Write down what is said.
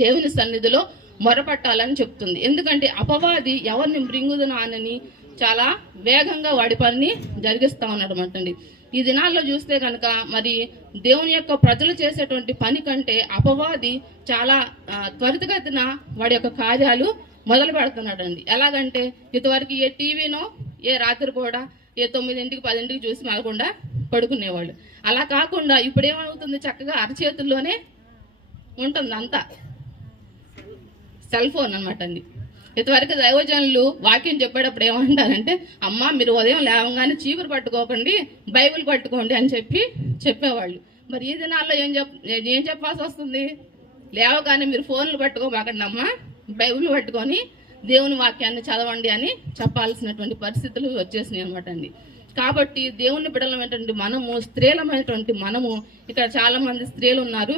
దేవుని సన్నిధిలో మొరపట్టాలని చెప్తుంది. ఎందుకంటే అపవాది ఎవరిని మృంగుదునానని చాలా వేగంగా వాడి పనిని జరిగిస్తూ ఉన్నాడు అన్నమాట. ఈ దినాల్లో చూస్తే కనుక మరి దేవుని యొక్క ప్రజలు చేసేటువంటి పని కంటే అపవాది చాలా త్వరితగతిన వాడి యొక్క కార్యాలు మొదలు పెడుతున్నాడండి. ఎలాగంటే ఇంతవరకు ఏ టీవీనో ఏ రాత్రి కూడా ఏ 9ంటికి 10ంటికి చూసి మాకుండా పడుకునేవాళ్ళు. అలా కాకుండా ఇప్పుడు ఏమవుతుంది, చక్కగా అరచేతుల్లోనే ఉంటుంది అంతా, సెల్ ఫోన్ అనమాట అండి. ఇంతవరకు దైవజనులు వాక్యం చెప్పేటప్పుడు ఏమంటారంటే, అమ్మ మీరు ఉదయం లేవగానే చీపురు పట్టుకోకండి, బైబిల్ పట్టుకోండి అని చెప్పేవాళ్ళు. మరి ఈ దినాల్లో ఏం చెప్పాల్సి వస్తుంది, లేవగానే మీరు ఫోన్లు పట్టుకోబాకండి అమ్మ, బైబిల్ పట్టుకొని దేవుని వాక్యాన్ని చదవండి అని చెప్పాల్సినటువంటి పరిస్థితులు వచ్చేసినాయి అనమాట అండి. కాబట్టి దేవుని బిడ్డలమైనటువంటి మనము, స్త్రీలమైనటువంటి మనము, ఇక్కడ చాలా మంది స్త్రీలు ఉన్నారు,